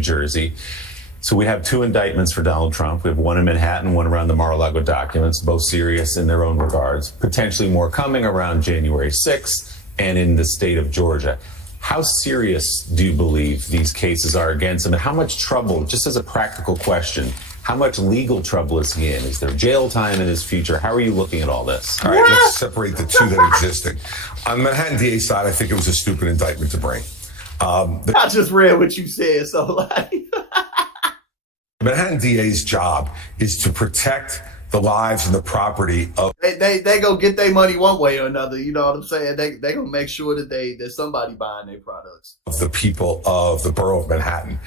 New Jersey. So we have two indictments for Donald Trump. We have one in Manhattan, one around the Mar-a-Lago documents, both serious in their own regards. Potentially more coming around January 6th and in the state of Georgia. How serious do you believe these cases are against him? And how much trouble, just as a practical question, how much legal trouble is he in? Is there jail time in his future? How are you looking at all this? All right, let's separate the two that are existing. On the Manhattan DA side, I think it was a stupid indictment to bring. I just read what you said, so like... The Manhattan DA's job is to protect the lives and the property of... They go get their money one way or another, you know what I'm saying? They gonna make sure that there's somebody buying their products. Of the people of the borough of Manhattan.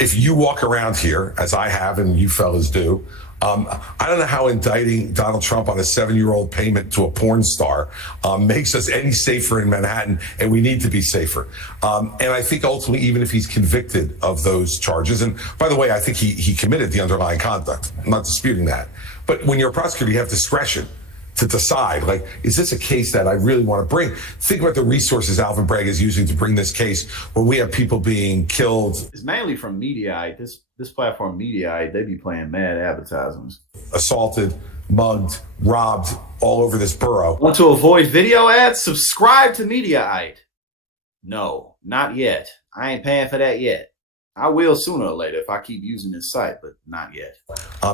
If you walk around here, as I have and you fellas do, I don't know how indicting Donald Trump on a 7-year-old payment to a porn star makes us any safer in Manhattan, and we need to be safer. And I think ultimately, even if he's convicted of those charges, and by the way, I think he committed the underlying conduct. I'm not disputing that. But when you're a prosecutor, you have discretion to decide, like, is this a case that I really want to bring? Think about the resources Alvin Bragg is using to bring this case when we have people being killed. It's mainly from Mediaite. This platform, Mediaite, they be playing mad advertisements. Assaulted, mugged, robbed all over this borough. Want to avoid video ads? Subscribe to Mediaite. No, not yet. I ain't paying for that yet. I will sooner or later if I keep using this site, but not yet.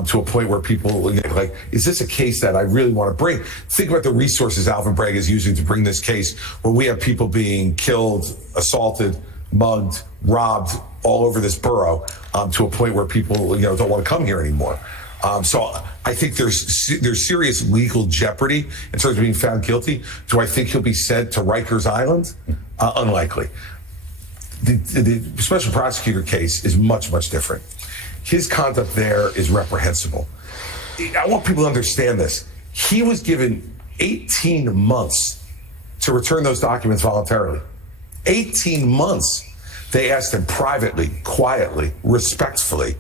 To a point where people like, is this a case that I really want to bring? Think about the resources Alvin Bragg is using to bring this case when we have people being killed, assaulted, mugged, robbed all over this borough, to a point where people don't want to come here anymore. So I think there's serious legal jeopardy in terms of being found guilty. Do I think he'll be sent to Rikers Island? Unlikely. The special prosecutor case is much, much different. His conduct there is reprehensible. I want people to understand this. He was given 18 months to return those documents voluntarily. 18 months. They asked him privately, quietly, respectfully.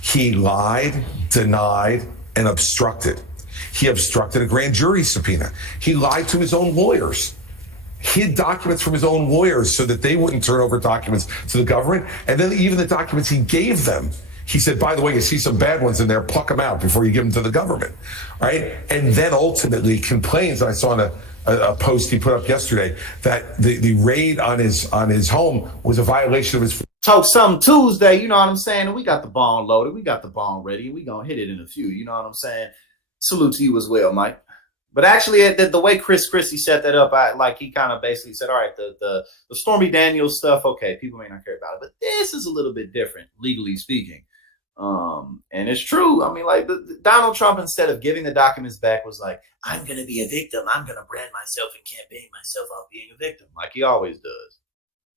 He lied, denied, and obstructed. He obstructed a grand jury subpoena. He lied to his own lawyers. Hid documents from his own lawyers so that they wouldn't turn over documents to the government. And then even the documents he gave them, he said, by the way, you see some bad ones in there, pluck them out before you give them to the government, right? And then ultimately complains, I saw in a post he put up yesterday, that the raid on his home was a violation of his... Talk something Tuesday, you know what I'm saying? And we got the bomb loaded, we got the bomb ready, and we gonna hit it in a few, you know what I'm saying? Salute to you as well, Mike. But actually, the way Christie set that up, he kind of basically said, all right, the Stormy Daniels stuff, okay, people may not care about it, but this is a little bit different, legally speaking. And it's true. I mean, like, Donald Trump, instead of giving the documents back, was like, I'm going to be a victim. I'm going to brand myself and campaign myself off being a victim, like he always does.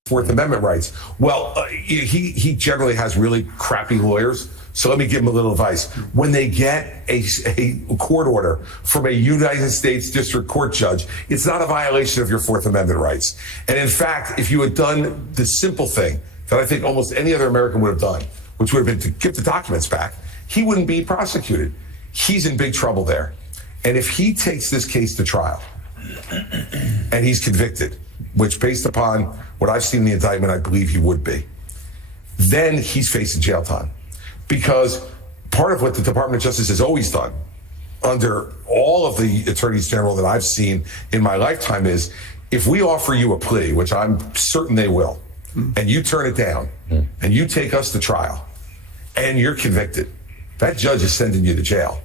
Fourth Amendment rights. Well, he generally has really crappy lawyers. So let me give him a little advice. When they get a court order from a United States District Court judge, it's not a violation of your Fourth Amendment rights. And in fact, if you had done the simple thing that I think almost any other American would have done, which would have been to give the documents back, he wouldn't be prosecuted. He's in big trouble there. And if he takes this case to trial and he's convicted, which based upon what I've seen in the indictment, I believe he would be, then he's facing jail time. Because part of what the Department of Justice has always done under all of the attorneys general that I've seen in my lifetime is, if we offer you a plea, which I'm certain they will, and you turn it down, and you take us to trial, and you're convicted, that judge is sending you to jail.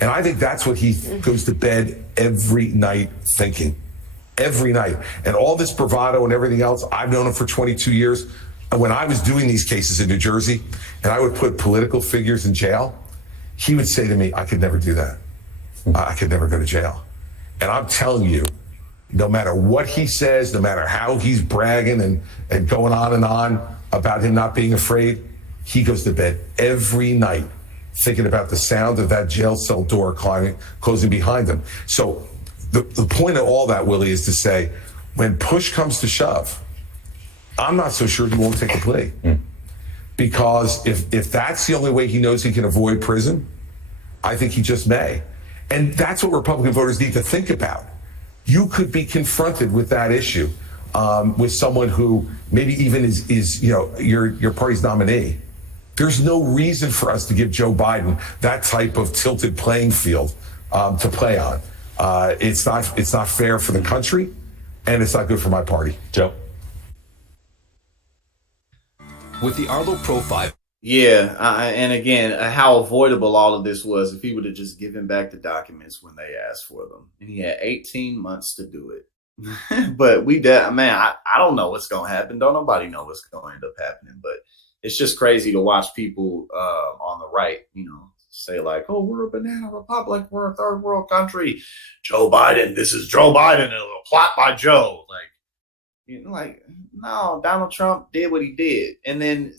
And I think that's what he goes to bed every night thinking. Every night. And all this bravado and everything else, I've known him for 22 years. When I was doing these cases in New Jersey, and I would put political figures in jail, he would say to me, I could never do that. I could never go to jail. And I'm telling you, no matter what he says, no matter how he's bragging and going on about him not being afraid, he goes to bed every night thinking about the sound of that jail cell door closing behind him. So the point of all that, Willie, is to say, when push comes to shove, I'm not so sure he won't take a plea. Because if that's the only way he knows he can avoid prison, I think he just may. And that's what Republican voters need to think about. You could be confronted with that issue with someone who maybe even is your party's nominee. There's no reason for us to give Joe Biden that type of tilted playing field to play on. It's not fair for the country, and it's not good for my party. Joe? With the Arlo Pro 5. Yeah, and again, how avoidable all of this was if he would have just given back the documents when they asked for them, and he had 18 months to do it. But I don't know what's going to happen. Don't nobody know what's going to end up happening. But it's just crazy to watch people on the right, say like, "Oh, we're a banana republic. We're a third world country." Joe Biden, this is Joe Biden, a plot by Joe. No, Donald Trump did what he did, and then